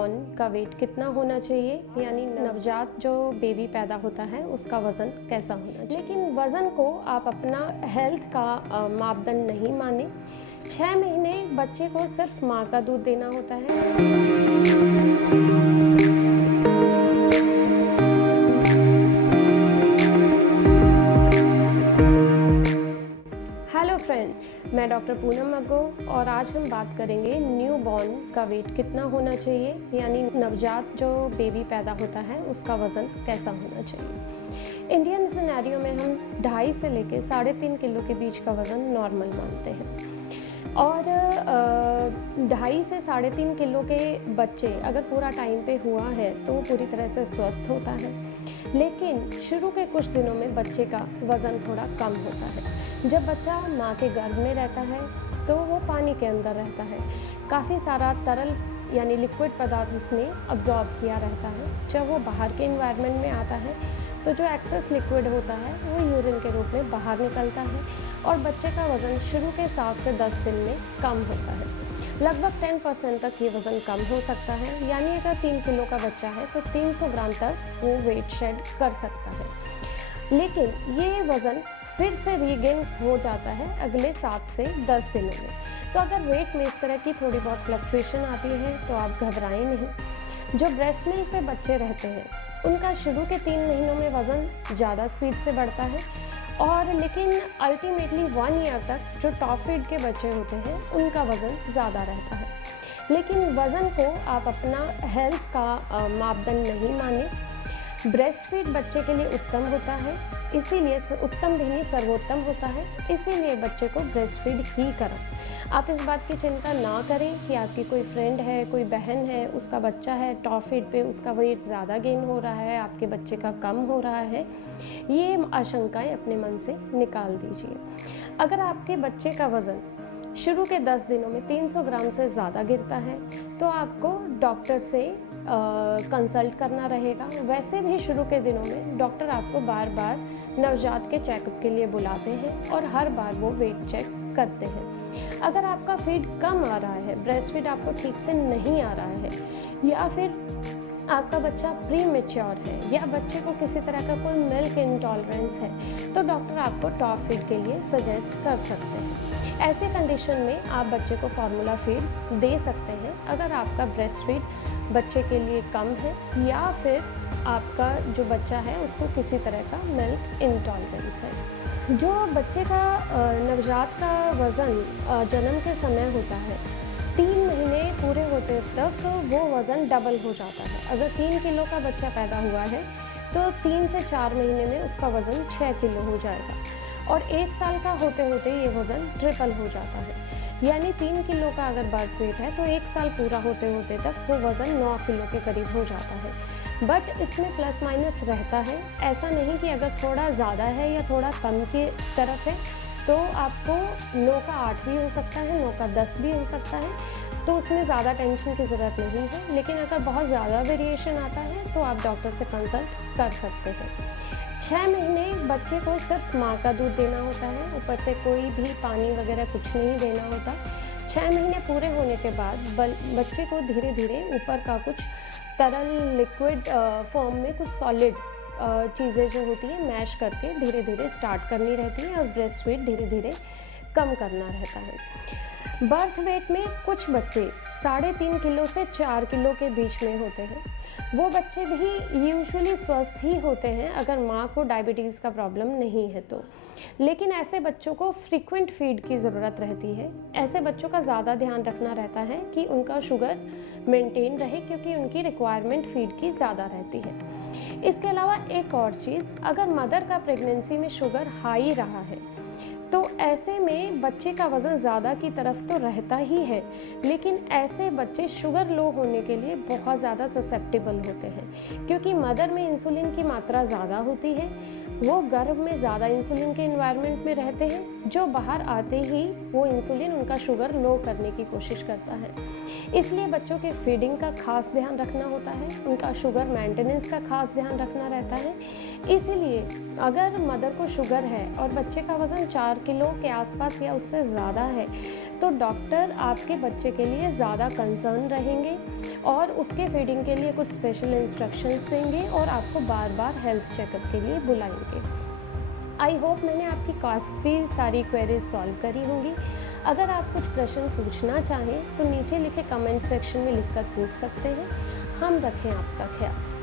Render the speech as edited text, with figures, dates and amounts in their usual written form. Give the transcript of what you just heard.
Born का wait कितना होना चाहिए, यानी नवजात जो बेबी पैदा होता है उसका वज़न कैसा होना चाहिए। लेकिन वज़न को आप अपना हेल्थ का मापदंड नहीं माने। 6 महीने बच्चे को सिर्फ माँ का दूध देना होता है। हेलो फ्रेंड, मैं डॉक्टर पूनम मग्गो और आज हम बात करेंगे न्यू बॉर्न का वेट कितना होना चाहिए, यानी नवजात जो बेबी पैदा होता है उसका वज़न कैसा होना चाहिए। इंडियन सिनेरियो में हम 2.5 से लेकर 3.5 किलो के बीच का वज़न नॉर्मल मानते हैं और 2.5 से 3.5 किलो के बच्चे अगर पूरा टाइम पे हुआ है तो वो पूरी तरह से स्वस्थ होता है। लेकिन शुरू के कुछ दिनों में बच्चे का वज़न थोड़ा कम होता है। जब बच्चा माँ के गर्भ में रहता है तो वो पानी के अंदर रहता है, काफ़ी सारा तरल यानी लिक्विड पदार्थ उसने अब्जॉर्ब किया रहता है। जब वो बाहर के इन्वायरमेंट में आता है तो जो एक्सेस लिक्विड होता है वो यूरिन के रूप में बाहर निकलता है और बच्चे का वज़न शुरू के 7 से 10 दिन में कम होता है। लगभग 10% तक ये वज़न कम हो सकता है, यानी अगर 3 किलो का बच्चा है तो 300 ग्राम तक वो वेट शेड कर सकता है। लेकिन ये वज़न फिर से रीगेन हो जाता है अगले 7 से 10 दिनों में। तो अगर वेट में इस तरह की थोड़ी बहुत फ्लक्चुएशन आती है तो आप घबराएं नहीं। जो ब्रेस्ट मिल्क पे बच्चे रहते हैं उनका शुरू के 3 महीनों में वज़न ज़्यादा स्पीड से बढ़ता है और लेकिन अल्टीमेटली 1 ईयर तक जो टॉप फीड के बच्चे होते हैं उनका वज़न ज़्यादा रहता है। लेकिन वज़न को आप अपना हेल्थ का मापदंड नहीं माने। ब्रेस्ट फीड बच्चे के लिए उत्तम होता है, इसीलिए उत्तम भी नहीं सर्वोत्तम होता है, इसीलिए बच्चे को ब्रेस्ट फीड ही करें। आप इस बात की चिंता ना करें कि आपकी कोई फ्रेंड है, कोई बहन है, उसका बच्चा है टॉप फीड पे, उसका वेट ज़्यादा गेन हो रहा है, आपके बच्चे का कम हो रहा है। ये आशंकाएं अपने मन से निकाल दीजिए। अगर आपके बच्चे का वज़न शुरू के 10 दिनों में 300 ग्राम से ज़्यादा गिरता है तो आपको डॉक्टर से कंसल्ट करना रहेगा। वैसे भी शुरू के दिनों में डॉक्टर आपको बार बार नवजात के चेकअप के लिए बुलाते हैं और हर बार वो वेट चेक करते हैं। अगर आपका फीड कम आ रहा है, ब्रेस्ट फीड आपको ठीक से नहीं आ रहा है, या फिर आपका बच्चा प्री मैच्योर है या बच्चे को किसी तरह का कोई मिल्क इंटॉलरेंस है तो डॉक्टर आपको टॉप फीड के लिए सजेस्ट कर सकते हैं। ऐसे कंडीशन में आप बच्चे को फार्मूला फीड दे सकते हैं अगर आपका ब्रेस्ट फीड बच्चे के लिए कम है या फिर आपका जो बच्चा है उसको किसी तरह का मिल्क इंटॉलरेंस है। जो बच्चे का नवजात का वज़न जन्म के समय होता है 3 महीने पूरे होते तक वो वज़न डबल हो जाता है। अगर 3 किलो का बच्चा पैदा हुआ है तो 3 से 4 महीने में उसका वज़न 6 किलो हो जाएगा और 1 साल का होते होते ये वज़न ट्रिपल हो जाता है। यानी 3 किलो का अगर बर्थ वेट है तो 1 साल पूरा होते होते तक वो वज़न 9 किलो के करीब हो जाता है। बट इसमें प्लस माइनस रहता है, ऐसा नहीं कि अगर थोड़ा ज़्यादा है या थोड़ा कम की तरफ है तो आपको 9 का 8 भी हो सकता है, 9 का 10 भी हो सकता है, तो उसमें ज़्यादा टेंशन की ज़रूरत नहीं है। लेकिन अगर बहुत ज़्यादा वेरिएशन आता है तो आप डॉक्टर से कंसल्ट कर सकते हैं। 6 महीने बच्चे को सिर्फ माँ का दूध देना होता है, ऊपर से कोई भी पानी वगैरह कुछ नहीं देना होता। 6 महीने पूरे होने के बाद बच्चे को धीरे धीरे ऊपर का कुछ तरल लिक्विड फॉर्म में कुछ सॉलिड चीज़ें जो होती हैं मैश करके धीरे धीरे स्टार्ट करनी रहती है और ब्रेस्ट वेट धीरे धीरे कम करना रहता है। बर्थ वेट में कुछ बच्चे 3.5 किलो से 4 किलो के बीच में होते हैं। वो बच्चे भी यूजुअली स्वस्थ ही होते हैं अगर माँ को डायबिटीज़ का प्रॉब्लम नहीं है तो। लेकिन ऐसे बच्चों को फ्रीक्वेंट फीड की ज़रूरत रहती है। ऐसे बच्चों का ज़्यादा ध्यान रखना रहता है कि उनका शुगर मेंटेन रहे क्योंकि उनकी रिक्वायरमेंट फीड की ज़्यादा रहती है। इसके अलावा एक और चीज़, अगर मदर का प्रेगनेंसी में शुगर हाई रहा है तो ऐसे में बच्चे का वज़न ज़्यादा की तरफ तो रहता ही है, लेकिन ऐसे बच्चे शुगर लो होने के लिए बहुत ज़्यादा ससेप्टेबल होते हैं क्योंकि मदर में इंसुलिन की मात्रा ज़्यादा होती है। वो गर्भ में ज़्यादा इंसुलिन के इन्वायरमेंट में रहते हैं, जो बाहर आते ही वो इंसुलिन उनका शुगर लो करने की कोशिश करता है। इसलिए बच्चों के फीडिंग का खास ध्यान रखना होता है, उनका शुगर मेंटेनेंस का खास ध्यान रखना रहता है। इसीलिए अगर मदर को शुगर है और बच्चे का वज़न 4 किलो के आसपास या उससे ज़्यादा है, तो डॉक्टर आपके बच्चे के लिए ज़्यादा कंसर्न रहेंगे और उसके फीडिंग के लिए कुछ स्पेशल इंस्ट्रक्शंस देंगे और आपको बार बार हेल्थ चेकअप के लिए बुलाएंगे। आई होप मैंने आपकी काफ़ी सारी क्वेरीज सॉल्व करी होंगी। अगर आप कुछ प्रश्न पूछना चाहें तो नीचे लिखे कमेंट सेक्शन में लिखकर पूछ सकते हैं। हम रखें आपका ख्याल।